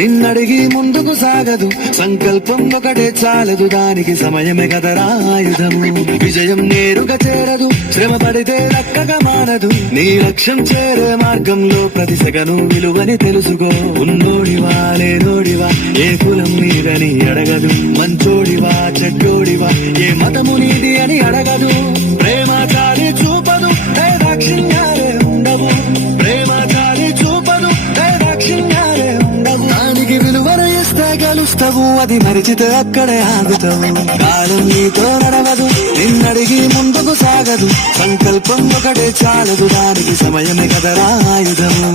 నిన్నడిగి ముందుకు సాగదు, సంకల్పం ఒకటే చాలదు, దానికి సమయమే కదరా ఆయుధము. విజయం నేరుగా చేరదు, శ్రమ పడితే దక్కగా మానదు. నీ లక్ష్యం చేరే మార్గంలో ప్రతి సెకను విలువని తెలుసుకో. ఉన్నోడివా లేనోడివా, ఏ కులం నీదని అడగదు. మంచోడివా చెడ్డోడివా, ఏ మతము నీది అని అడగదు. ప్రేమ చాలి చూపదు, దాక్షిణ్యాలే ఉండవు. ప్రేమ చాలి చూపదు, దాక్షిణ్యాలే ఉండవు. దానికి విలువను ఇస్తే గెలుస్తావు, అది మరిచితే అక్కడే ఆగుతావు. కాలం నీతో నడవదు, నిన్నడిగి ముందుకు సాగదు. సంకల్పం ఒకటే చాలదు, దానికి సమయమే కదరా ఆయుధము.